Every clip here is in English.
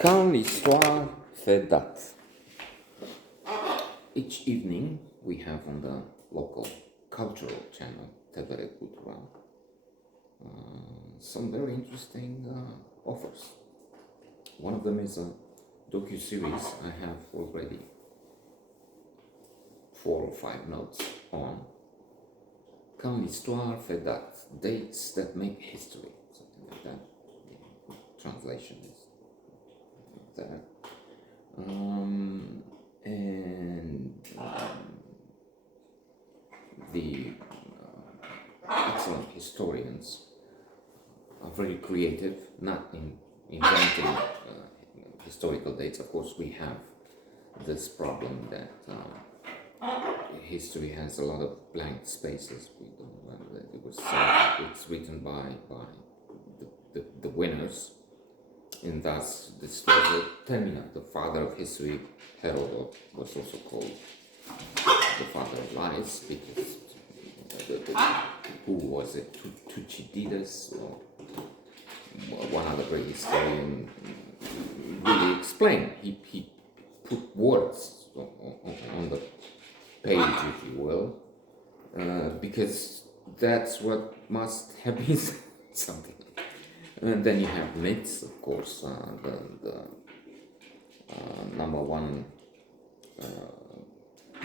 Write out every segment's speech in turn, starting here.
Quand l'histoire fait date. Each evening we have on the local cultural channel, Tevere Cultural, some very interesting offers. One of them is a docu-series I have already 4 or 5 notes on. Quand l'histoire fait date, dates that make history, something like that. The translation is there. The excellent historians are very creative, not in inventing historical dates. Of course, we have this problem that history has a lot of blank spaces. We don't know whether it was it's written by the winners, and thus this was a terminal. The father of history, Herodot, was also called the father of lies, because who was it? Thucydides, or one other great historian, really explained. He put words on the page, if you will, because that's what must have been something. And then you have myths, of course, the number one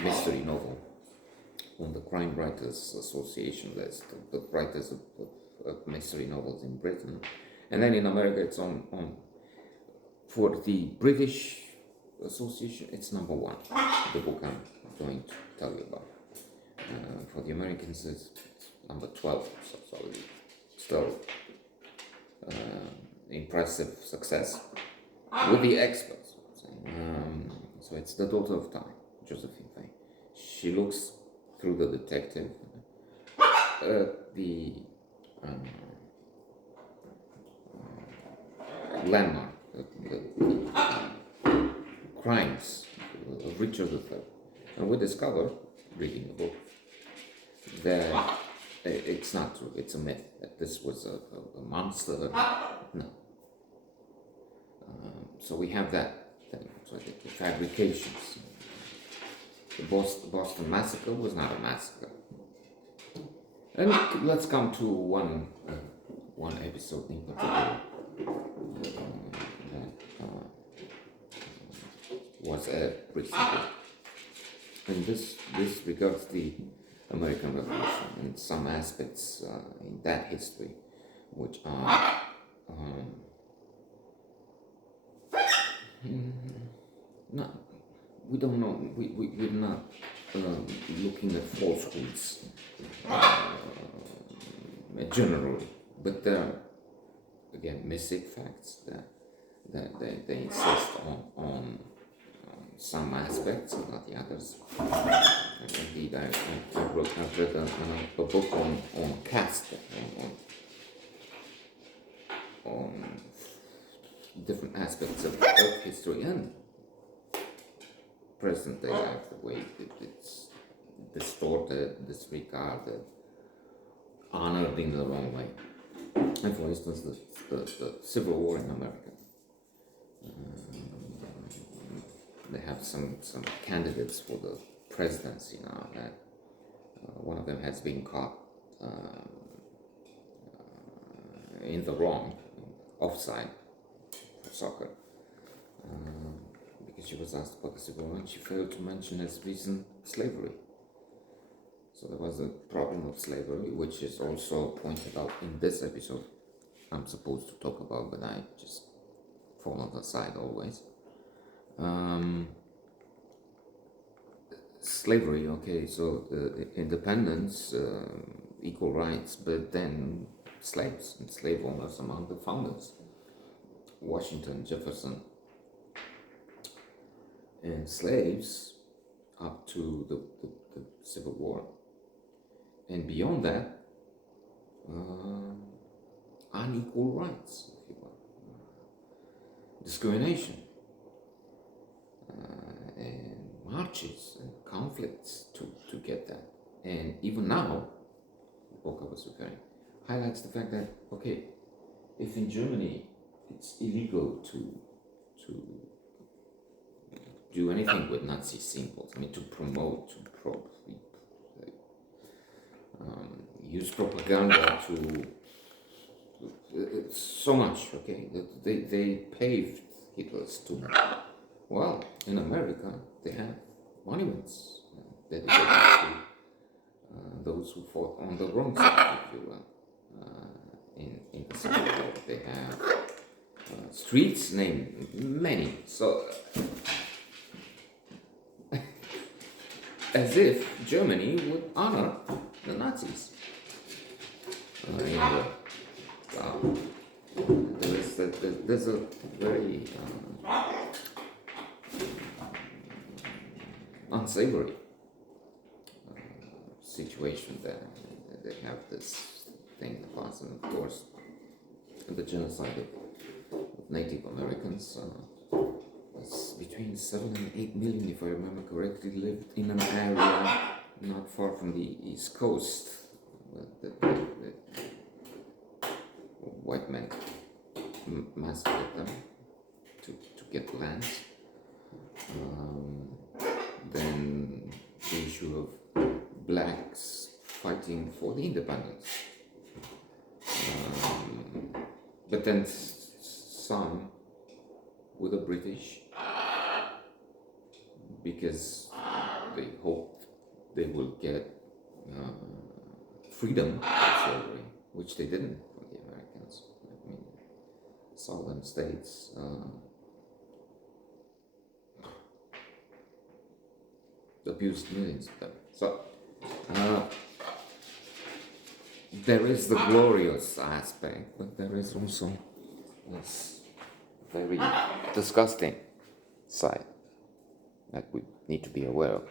mystery novel on the Crime Writers Association list, the writers of mystery novels in Britain. And then in America it's on for the British Association, it's number one, the book I'm going to tell you about. For the Americans it's number 12, so still impressive success with the experts. So it's The Daughter of Time, Josephine Fait. She looks through the detective the landmark, the crimes of Richard III. And we discover, reading the book, that it's not true, it's a myth, that this was a monster. No. So we have that thing, so the fabrications. The Boston Massacre was not a massacre. And let's come to one episode in particular that was aired recently. And this regards the American Revolution and some aspects in that history which are not, we don't know, we're not looking at falsehoods generally, but there are, again, mystic facts that they insist on some aspects and not the others. And indeed, I've read a book on caste, on different aspects of history and present day life, the way it's distorted, disregarded, honored in the wrong way. And for instance, the Civil War in America. They have some candidates for the presidency now that one of them has been caught in the wrong, offside for soccer, because she was asked about the Civil War and she failed to mention as reason slavery. So there was a problem of slavery, which is also pointed out in this episode I'm supposed to talk about, but I just fall on the side always. Slavery, okay, so independence, equal rights, but then slaves and slave owners among the founders, Washington, Jefferson, and slaves up to the Civil War. And beyond that, unequal rights, if you will, discrimination, and marches and conflicts to get that. And even now, the book I was referring highlights the fact that, okay, if in Germany it's illegal to to do anything with Nazi symbols. I mean, to promote, use propaganda to so much. Okay, they paved Hitler's tomb. Well, in America, they have monuments dedicated to those who fought on the wrong side, if you will. In the Civil War, they have streets named many. So, as if Germany would honor the Nazis. Anyway, there's a very unsavory situation there. They have this thing in the past, and of course, the genocide of Native Americans. It's between 7 and 8 million, if I remember correctly, lived in an area not far from the East Coast. The white men massacred them to get land. Then the issue of blacks fighting for the independence. But then some with the British, because they hoped they will get freedom from slavery, which they didn't from the Americans. I mean, southern states abused millions of them. So there is the glorious aspect, but there is also this very disgusting side that we need to be aware of.